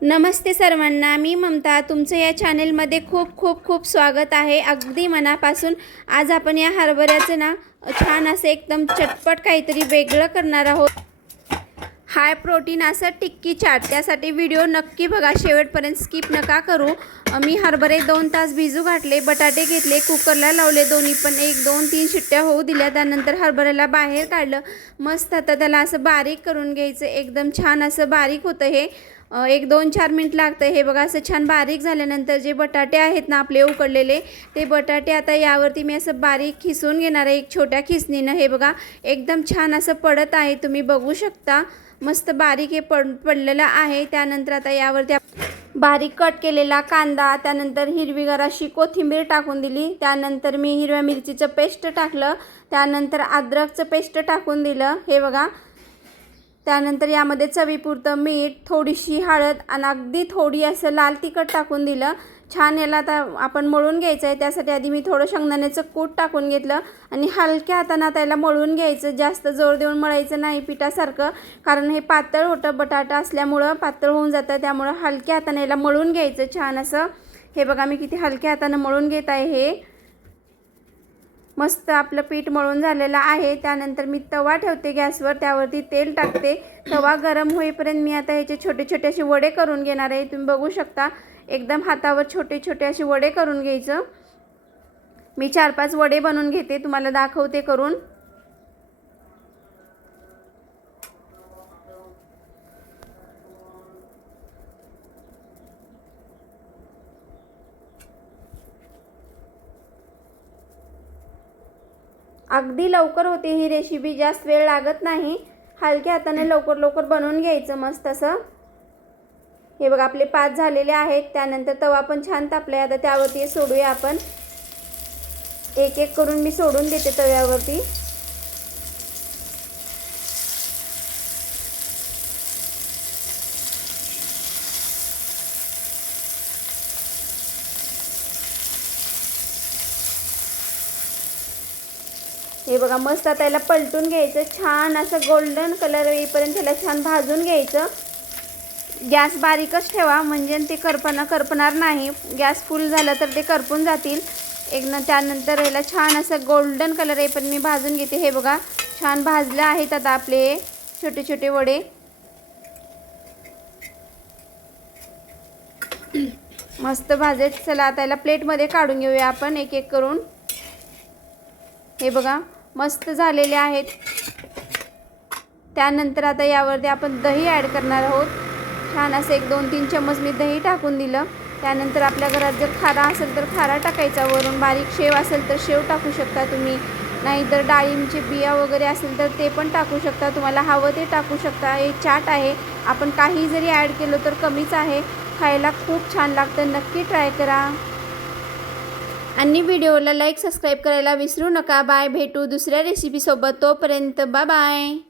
नमस्ते सर्वांना, मी ममता तुमचं या चॅनलमध्ये खूप खूप खूप स्वागत आहे अगदी मनापासून। आज आपण या हरभऱ्याचं ना छान असं एकदम चटपट काहीतरी वेगळं करणार आहोत। हाय प्रोटीन असं टिक्की चाट, त्यासाठी व्हिडिओ नक्की बघा शेवटपर्यंत, स्किप नका करू। मी हरभरे 2 तास भिजू घातले, बटाटे घेतले, कुकरला लावले, दोन्ही पण 1 2 3 शिट्ट्या होऊ दिल्या। त्यानंतर हरभऱ्याला बाहेर काढलं, मस्त आता त्याला असं बारीक करून घ्यायचं, एकदम छान असं बारीक होतं हे। 1 2 4 मिनिट लागतं हे बघा। असं छान बारीक झाल्यानंतर जे बटाटे आहेत ना आपले उकडलेले, ते बटाटे आता यावरती मी असं बारीक खिसून घेणार आहे एक छोट्या खिसणीनं। हे बघा एकदम छान असं पडत आहे, तुम्ही बघू शकता, मस्त बारीक हे पडलेलं आहे। त्यानंतर आता यावरती बारीक कट केलेला कांदा, त्यानंतर हिरवीगार अशी कोथिंबीर टाकून दिली, त्यानंतर मी हिरव्या मिरचीचं पेस्ट टाकलं, त्यानंतर अद्रकचं पेस्ट टाकून दिलं हे बघा। त्यानंतर यामध्ये चवीपुरतं मीठ, थोडीशी हळद आणि अगदी थोडी असं लाल तिखट टाकून दिलं। छान याला आता आपण मळून घ्यायचं आहे, त्यासाठी आधी मी थोडं शेंगदाण्याचं कूट टाकून घेतलं आणि हलक्या हाताने आता याला मळून घ्यायचं, जास्त जोर देऊन मळायचं नाही पिठासारखं, कारण हे पातळ होतं, बटाटा असल्यामुळं पातळ होऊन जातं, त्यामुळं हलक्या हाताने याला मळून घ्यायचं छान असं। हे बघा मी किती हलक्या हाताने मळून घेत आहे हे। मस्त आपलं पीठ मळून झालेलं आहे। त्यानंतर मी तवा ठेवते गॅसवर, त्यावरती तेल टाकते, तवा गरम होईपर्यंत मी आता ह्याचे छोटे छोटे असे वडे करून घेणार आहे। तुम्ही बघू शकता एकदम हातावर छोटे छोटे असे वडे करून घ्यायचं। मी 4-5 वडे बनवून घेते, तुम्हाला दाखवते करून। अगदी लवकर होते ही रेसिपी, जास्त वेळ लागत नाही, हलक्या हाताने लवकर लवकर बनवून घ्यायचं मस्त असं। हे बघा आपले 5 झालेले आहेत। त्यानंतर तवा पण छान तापलाय, आता त्यावरती सोडूया आपण, एक एक करून मी सोडून देते तव्यावरती। हे बघा मस्त आता याला पलटून घ्यायचं, छान असं गोल्डन कलर येईपर्यंत त्याला छान भाजून घ्यायचं। गॅस बारीकच ठेवा, म्हणजे ते करपणार नाही, गॅस फुल झालं तर ते करपून जातील त्यानंतर याला छान असं गोल्डन कलर येईपर्यंत मी भाजून घेते। हे बघा छान भाजले आहेत आता आपले छोटे छोटे वडे। मस्त भाजले, चला आता याला प्लेटमध्ये काढून घेऊया आपण एक एक करून। हे बघा मस्त झालेले आहेत। त्यानंतर आता यावरती आपण दही ॲड करणार आहोत, छान असं 1 2 3 चम्मच मी दही टाकून दिलं। त्यानंतर आपल्या घरात जर खारा असेल तर खारा टाकायचा, वरून बारीक शेव असेल तर शेव टाकू शकता तुम्ही, नाहीतर डाळिंबचे बिया वगैरे असेल तर ते पण टाकू शकता, तुम्हाला हवं ते टाकू शकता। हे चाट आहे, आपण काही जरी ॲड केलं तर कमीच आहे, खायला खूप छान लागतं, नक्की ट्राय करा। आणि व्हिडिओला लाईक सबस्क्राईब करायला विसरू नका। बाय, भेटू दुसऱ्या रेसिपीसोबत, तोपर्यंत बाय बाय।